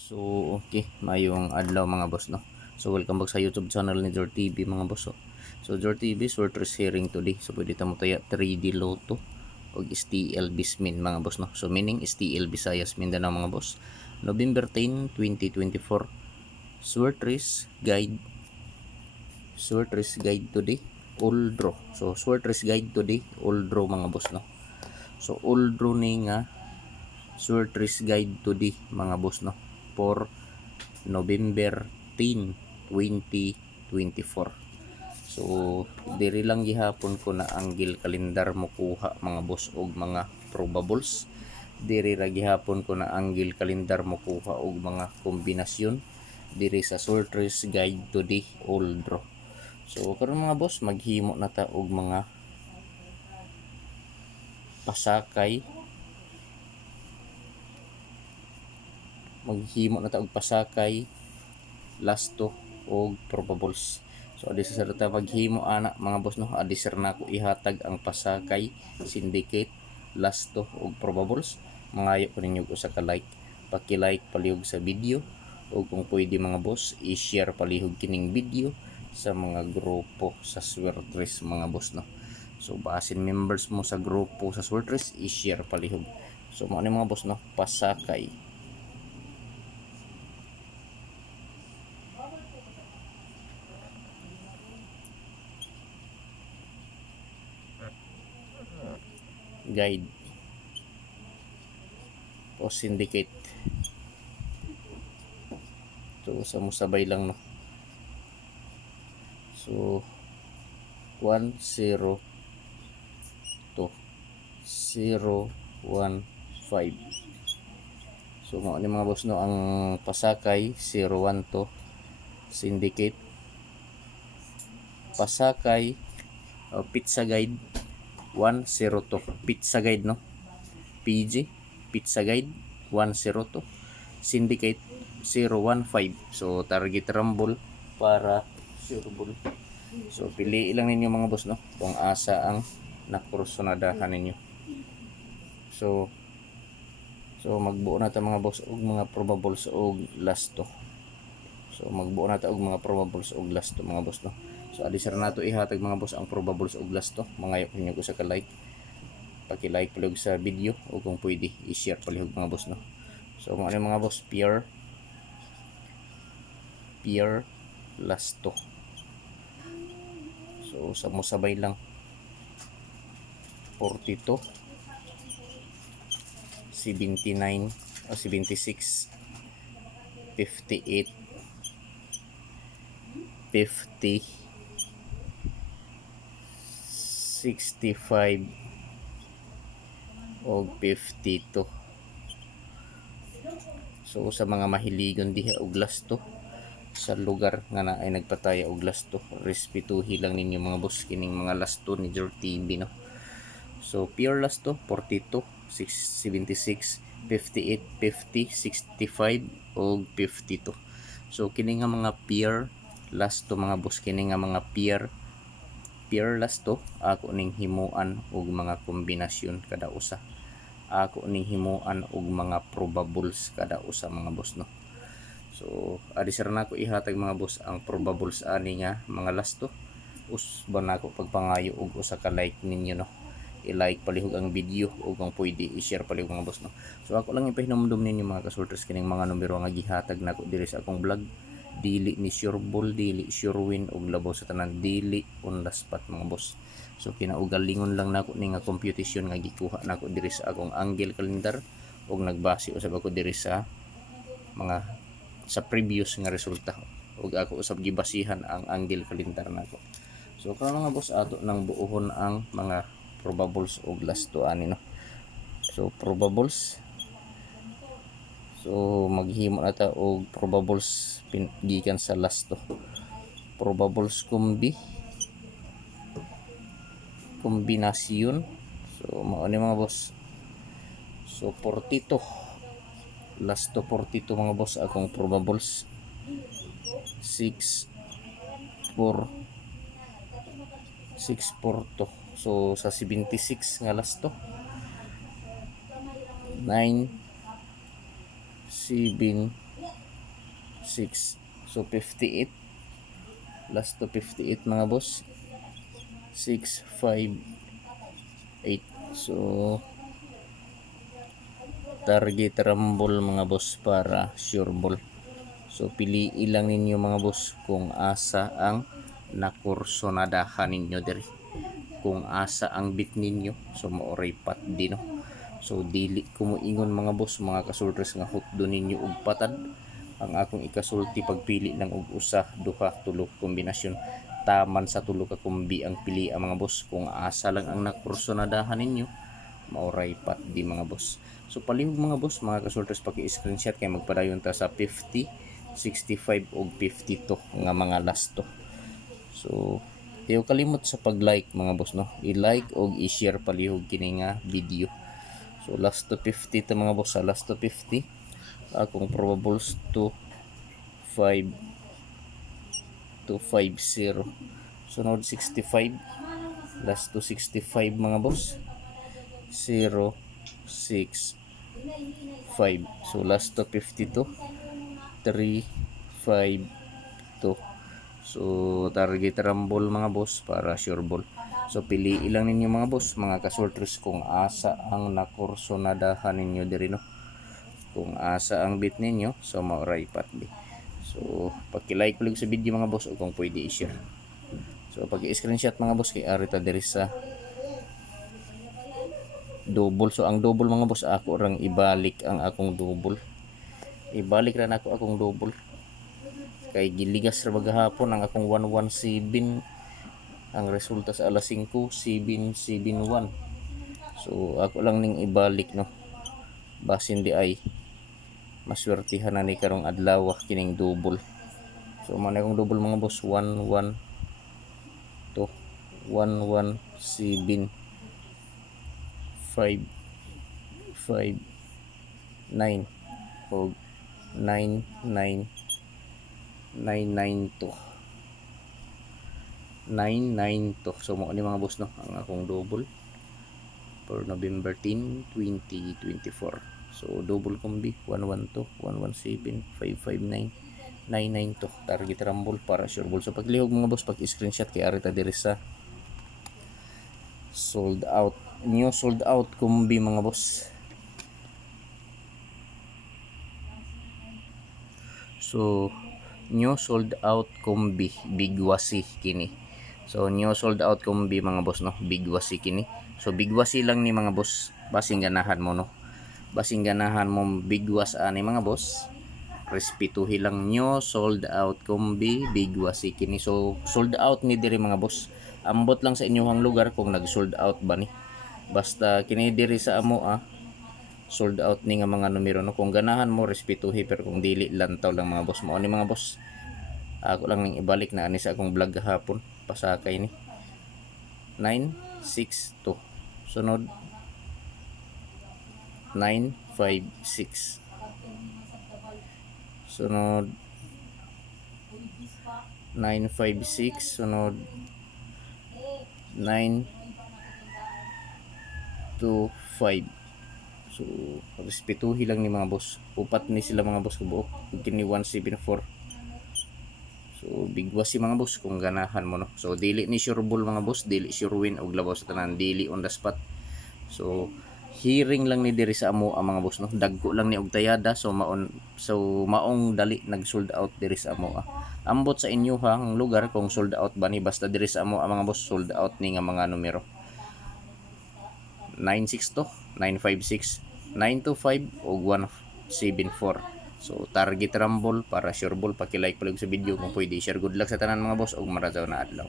So, okay, mayong adlaw mga boss, no. So, welcome back sa YouTube channel ni Jor TV mga boss. So, Jor TV short sharing today. So, pwede tamo taya 3D Lotto o STL Bismin mga boss, no. So, meaning STL Visayas Mindanao mga boss. November 10, 2024. Short race guide. Short race guide today. All draw. So, short race guide today. All draw mga boss, no. So, all draw ni nga short race guide today mga boss, no. For November 10, 2024. So, diri lang gihapon ko na angle kalendar mo kuha mga boss og mga probables. Diri ra gihapon ko na angle kalendar mo kuha og mga kombinasyon diri sa short race guide to the all draw. So, karon mga boss, maghimo na ta og mga pasakay. Maghimo na ta og pasakay, lasto og probables. So adi sa sarata maghimo ana mga boss, no. Adi sir na ko ihatag ang pasakay, syndicate, lasto og probables. Mangayo ko ninyo usa ka like, paki-like palihog sa video, o kung pwede mga boss i-share palihog kining video sa mga grupo sa Swertres mga boss, no. So basin members mo sa grupo sa Swertres, i-share palihog. So mao ni mga boss, no, pasakay. Guide o syndicate. So sa musabay lang, no. So 1 0 to 0 1 5. So mao ni mga boss, no, ang pasakay 01 to syndicate, pasakay o pizza guide 1 0 to pizza guide, no, PG pizza guide 1 0 to syndicate 015. So target rumble para sure ball. So pili lang ninyo mga boss, no, kung asa ang nakursunadahan ninyo. So magbuo na ta mga boss og mga probables og lasto. So magbuo na ta og mga probables og lasto mga boss, no. So adi sir nato ihatag mga boss ang probables og lasto. Mangayo ninyo ko sa ka like, paki-like palihog sa video, o kung pwede i-share palihog mga boss, no. So mga mga boss, pure lasto. So sa musabay lang 42, 79 o 76, 58, 50, 65 o 52. So sa mga mahiligon diha og lasto sa lugar nga na ay nagpataya og lasto, respetuhi lang ninyo mga boss kining mga lasto ni Jor TV, no. So pure lasto 42, 76, 58, 50, 65 o 52. So kini nga mga pure lasto mga boss, kini nga mga pure lasto ako ning himuan og mga kombinasyon kada usa. Ako ning himuan og mga probables kada usa mga boss, no. So adi sir na ko ihatag mga boss ang probables ani nga mga lasto. Usban nako pagpangayo og usa ka like ninyo, no. I-like palihog ang video, o kung pwede i-share palihog mga boss, no. So ako lang ipahinumdum ninyo mga kasulters kining mga numero nga gihatag nako diri sa akong vlog. Dili ni sure ball, dili sure win, og labaw sa tanan dili on the spot mga boss. So kinaugalingon lang nako ni nga computation nga gikuha nako diri sa akong angle calendar, og nagbase usab ako diri sa mga sa previous nga resulta, ug ako usab gibasihan ang angle calendar nako. So karon mga boss, ato nang buohon ang mga probables og lasto ani, no. So probables, so maghimo na ta og probables gikan sa lasto. Probables kombinasyon. So mao ni mga boss. So 42 lasto 42 mga boss akong probables. 6 4 to. So sa 76 nga lasto 9 7 6. So 58. Last to 58 mga boss. 6, 5, 8. So target rumble mga boss para sure ball. So piliin lang ninyo mga boss kung asa ang nakursonadahan ninyo diri. Kung asa ang bit ninyo, so maoray pat di no. So dili ko moingon mga boss, mga kasultres nga hukdo ninyo og patad. Ang akong ikasulti pagpili lang og usa, duha, tulo kombinasyon. Taman sa tulo ka kumbi ang pili ang mga boss. Kung asa lang ang nakursonadahan ninyo, maoray pat di mga boss. So palihog mga boss, mga kasultres, paki-screenshot kay magpadayon ta sa 50, 65 og 52 nga mga last to. So tiyo kalimot sa pag-like mga boss no. I-like og i-share palihog kini nga video. So last to 50 to mga boss, sa last to 50 akong probables to 5 to 50. Sunod 65, last to 65 mga boss. 0, 6, 5. So last to 52, 3, 5, 2. So target rumble mga boss para sure ball. So pili ilang ninyo mga boss, mga kasultres, kung asa ang nakursonadahan ninyo diri no. Kung asa ang bit ninyo, so maoray pat di. So paki-like ulit sa video mga boss, o kung pwede i-share. So pag-i-screenshot mga boss kay arita diri sa double. So ang double mga boss, ako rang ibalik ang akong double. Ibalik ra nako akong double. Kay giligas ra bagahapon ang akong 117. Ang resulta sa alas 5, 771. So ako lang ning ibalik no. Basin di ay maswertihan na ni karong adlaw kining double. So man akong double mga boss, 11 to 117, 5, 5, 9 o 9, 9, 992. 992. So mo ni mga boss no, ang akong double for November 10, 2024. So double combi 112, 117, 559, 992. Target rumble para sure ball. So paglihog mga boss, pag-screenshot kay arita diri sa sold out, new sold out combi mga boss. So new sold out combi bigwasi kini. So new sold out combi mga boss no, bigwasi kini. So bigwasi lang ni mga boss, basing ganahan mo no. Basing ganahan mo bigwas ani mga boss. Respetuhi lang new sold out combi bigwasi kini. So sold out ni diri mga boss. Ambot lang sa inyong lugar kung nag sold out ba ni. Basta kini diri sa amo sold out ni nga mga numero no. Kung ganahan mo respetuhi, pero kung dili lantaw lang mga boss mo ni mga boss. Ako lang ning ibalik na ani sa akong vlog gahapon, pasakay ni 962. Sunod 956. Sunod 956. Sunod 925. So respetuhi lang ni mga boss. Upat ni sila mga boss kubuok. Kini 174. So bigwas si mga boss kung ganahan mo no. So dili ni sure ball mga boss, dili sure win og labaw sa tanan, dili on the spot. So hearing lang ni diri sa amo ang mga boss no. Dagko lang ni og tayada, so maong dali nag sold out diri sa amo. Ambot sa inyo ang lugar kung sold out ba ni, basta diri sa amo ang mga boss sold out ni nga mga numero. 962, 956, 925 o 174. So target rumble para sure ball. Paki-like pa lang sa video kung pwede, share. Good luck sa tanan mga boss og marajaw na adlaw.